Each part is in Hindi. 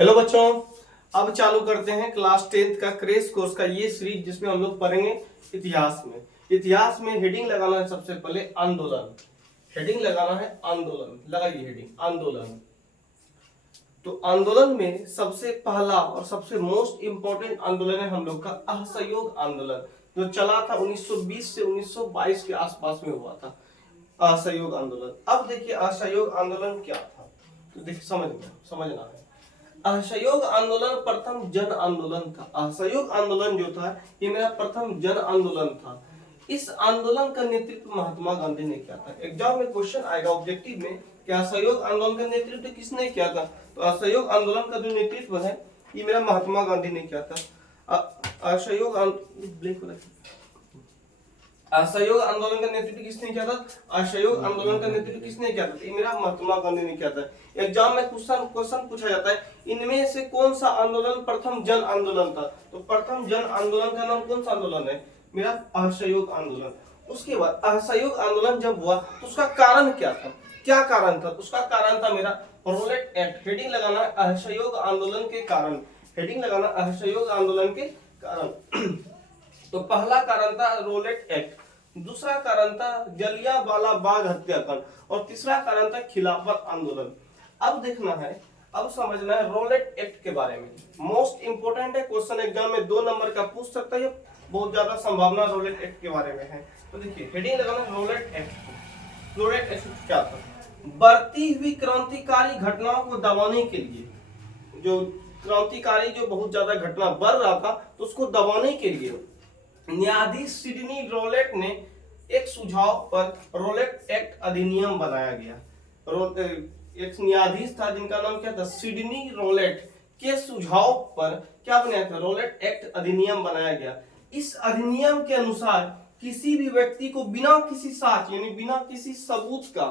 हेलो बच्चों, अब चालू करते हैं क्लास 10th का क्रेश कोर्स का ये सीरीज जिसमें हम लोग पढ़ेंगे इतिहास में। इतिहास में हेडिंग लगाना है सबसे पहले आंदोलन। हेडिंग लगाना है आंदोलन, लगाइए हेडिंग आंदोलन। तो आंदोलन में सबसे पहला और सबसे मोस्ट इंपॉर्टेंट आंदोलन है हम लोग का असहयोग आंदोलन, जो चला था 1920 से 1922 के आसपास में हुआ था असहयोग आंदोलन। अब देखिए असहयोग आंदोलन क्या था, तो देखिए समझना है। असहयोग आंदोलन प्रथम जन आंदोलन था। असहयोग आंदोलन जो था ये मेरा प्रथम जन आंदोलन था। इस आंदोलन का नेतृत्व महात्मा गांधी ने किया था। एग्जाम में क्वेश्चन आएगा ऑब्जेक्टिव में कि असहयोग आंदोलन का नेतृत्व किसने किया था, तो असहयोग आंदोलन का जो नेतृत्व है ये मेरा महात्मा गांधी ने किया था। असहयोग असहयोग आंदोलन का नेतृत्व किसने किया था? असहयोग आंदोलन का नेतृत्व किसने किया था? ये मेरा महात्मा गांधी ने किया था। एग्जाम में क्वेश्चन पूछा जाता है, इनमें से कौन सा आंदोलन प्रथम जन आंदोलन था? तो प्रथम जन आंदोलन का नाम कौन सा आंदोलन है? मेरा असहयोग आंदोलन। उसके बाद असहयोग आंदोलन जब हुआ तो उसका कारण क्या था? क्या कारण था? उसका कारण था मेरा रोलेट एक्ट। हेडिंग लगाना असहयोग आंदोलन के कारण। हेडिंग लगाना असहयोग आंदोलन के कारण। तो पहला कारण था रोलेट एक्ट, दूसरा कारण था जलियांवाला बाग हत्याकांड और तीसरा कारण था खिलाफत आंदोलन। अब देखना है, अब समझना है रोलेट एक्ट के बारे में। मोस्ट इंपोर्टेंट है, क्वेश्चन एग्जाम में 2 नंबर का पूछ सकता है, बहुत ज्यादा संभावना रोलेट एक्ट के बारे में है। तो देखिए हेडिंग लगाना रोलेट एक्ट। रोलेट एक्ट क्या था? बढ़ती हुई क्रांतिकारी घटनाओं को दबाने के लिए, जो क्रांतिकारी जो बहुत ज्यादा घटना बढ़ रहा था तो उसको दबाने के लिए न्यायाधीश सिडनी रोलेट ने एक सुझाव पर रोलेट एक्ट अधिनियम बनाया गया। एक न्यायाधीश था जिनका नाम क्या था? सिडनी रोलेट के सुझाव पर क्या बनाया था? रोलेट एक्ट अधिनियम बनाया गया। इस अधिनियम के अनुसार किसी भी व्यक्ति को बिना किसी साक्ष्य यानी बिना किसी सबूत का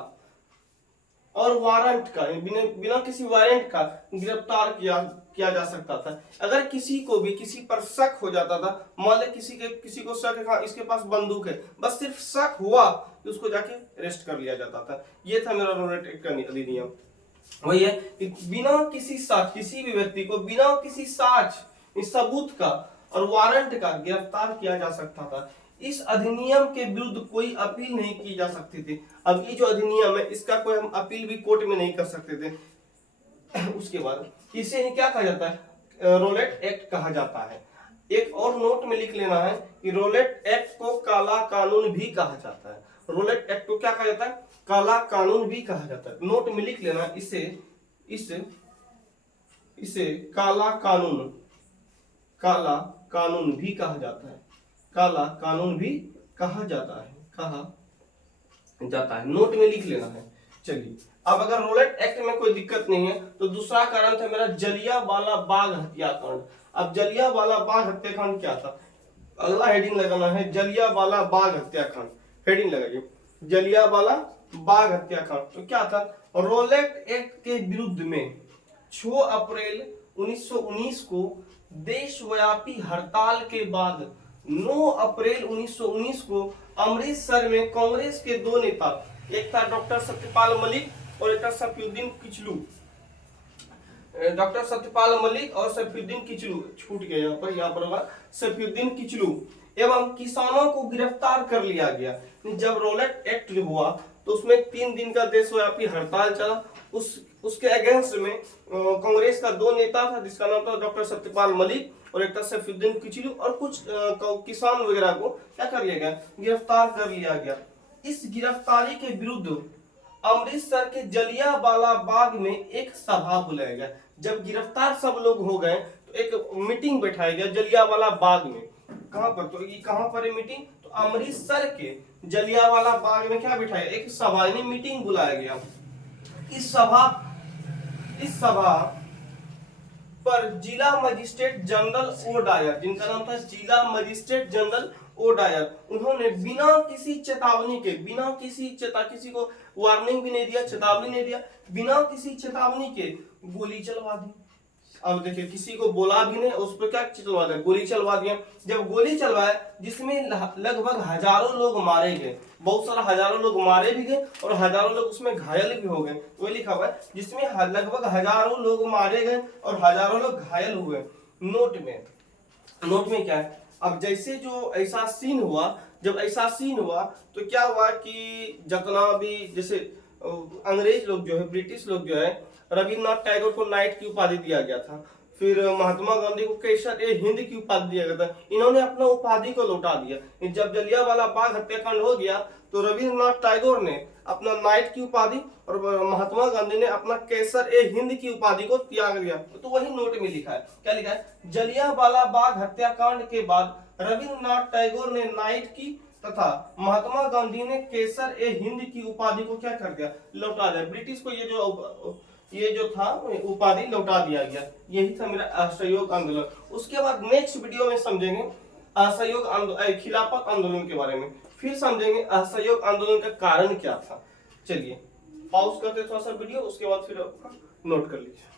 और वारंट का बिना किसी वारंट का गिरफ्तार किया जा सकता था। अगर किसी को भी किसी पर शक हो जाता था, मान ले किसी को शक है इसके पास बंदूक है, बस सिर्फ शक हुआ तो उसको जाके अरेस्ट कर लिया जाता था। ये था मेरा रोलेट एक्ट का अधिनियम। वही है कि बिना किसी साक्ष्य, किसी भी व्यक्ति को बिना किसी साक्ष्य सबूत का और वारंट का गिरफ्तार किया जा सकता था। इस अधिनियम के विरुद्ध कोई अपील नहीं की जा सकती थी। अब ये जो अधिनियम है इसका कोई हम अपील भी कोर्ट में नहीं कर सकते थे। उसके बाद इसे ही क्या कहा जाता है? रोलेट एक्ट कहा जाता है। एक और नोट में लिख लेना है कि रोलेट एक्ट को काला कानून भी कहा जाता है। रोलेट एक्ट को क्या कहा जाता है? काला कानून भी कहा जाता है। नोट में लिख लेना इसे काला कानून भी कहा जाता है। काला कानून भी कहा जाता है। नोट में लिख लेना है। चलिए, अब अगर रोलेट एक्ट में कोई दिक्कत नहीं है तो दूसरा कारण था मेरा जलियांवाला बाग हत्याकांड। अब जलियांवाला बाग हत्याकांड क्या था? अगला हेडिंग लगाना है जलियांवाला बाग हत्याकांड। हेडिंग लगाइए जलियांवाला बाग हत्याकांड। तो क्या था? रोलेट एक्ट के विरुद्ध में 6 अप्रैल 1919 को देशव्यापी हड़ताल के बाद 9 अप्रैल 1919 को अमृतसर में कांग्रेस के 2 नेता, एक था डॉक्टर सत्यपाल मलिक और एक था सफीउद्दीन किचलू। डॉक्टर सत्यपाल मलिक और सफीउद्दीन किचलू, छूट गया यहाँ पर होगा सफीउद्दीन किचलू, एवं किसानों को गिरफ्तार कर लिया गया। जब रोलेट एक्ट हुआ तो उसमें 3 दिन का देशव्यापी हड़ताल चला। उसके अगेंस्ट में कांग्रेस का 2 नेता था जिसका नाम था डॉक्टर सत्यपाल मलिक और एक था सफीउद्दीन किचलू, और कुछ किसान वगैरह को क्या कर लिया गया? गिरफ्तार कर लिया गया। इस गिरफ्तारी के विरुद्ध अमृतसर के जलियांवाला बाग में एक सभा बुलाया गया। जब गिरफ्तार सब लोग हो गए तो एक मीटिंग बैठाया गया जलियांवाला बाग में। कहां पर? तो ये कहां पर है मीटिंग? तो अमृतसर के जलियांवाला बाग में क्या बिठाया? एक सभा यानी मीटिंग बुलाया गया। इस सभा पर जिला मजिस्ट्रेट जनरल ओ डायर, जिनका नाम था जिला मजिस्ट्रेट जनरल ओ डायर, उन्होंने बिना किसी चेतावनी के, किसी को वार्निंग भी नहीं दिया, चेतावनी नहीं दिया, बिना किसी चेतावनी के गोली चलवा दी। अब देखिए किसी को बोला भी नहीं, उस पर क्या चलवा दिया, गोली चलवा दिया। जब गोली चलवाए जिसमें लगभग हजारों लोग मारे गए, बहुत सारा हजारों लोग मारे भी गए और हजारों लोग उसमें घायल भी हो गए, वो लिखा हुआ है जिसमें लगभग हजारों लोग मारे गए और हजारों लोग घायल हुए। नोट में क्या है, अब जैसे जो ऐसा सीन हुआ, जब ऐसा सीन हुआ तो क्या हुआ कि जितना भी जैसे अंग्रेज लोग जो है, ब्रिटिश लोग जो है, रविन्द्रनाथ टैगोर को नाइट की उपाधि दिया गया था, फिर महात्मा गांधी को केसर ए हिंद की उपाधि दिया गया था, इन्होंने अपना उपाधि को लौटा दिया। जब जलियांवाला बाग हत्याकांड हो गया तो रविन्द्रनाथ टैगोर ने अपना नाइट की उपाधि और महात्मा गांधी ने अपना केसर ए हिंद की उपाधि को त्याग दिया। तो वही नोट में लिखा है, क्या लिखा है, जलियांवाला बाग हत्याकांड के बाद रविन्द्रनाथ टैगोर ने नाइट की तथा महात्मा गांधी ने केसर ए हिंद की उपाधि को क्या कर दिया, लौटा दिया। ब्रिटिश को ये जो था उपाधि लौटा दिया गया। यही था मेरा असहयोग आंदोलन। उसके बाद नेक्स्ट वीडियो में समझेंगे असहयोग आंदोलन, खिलाफत आंदोलन के बारे में, फिर समझेंगे असहयोग आंदोलन का कारण क्या था। चलिए पॉज करते थोड़ा सा वीडियो, उसके बाद फिर नोट कर लीजिए।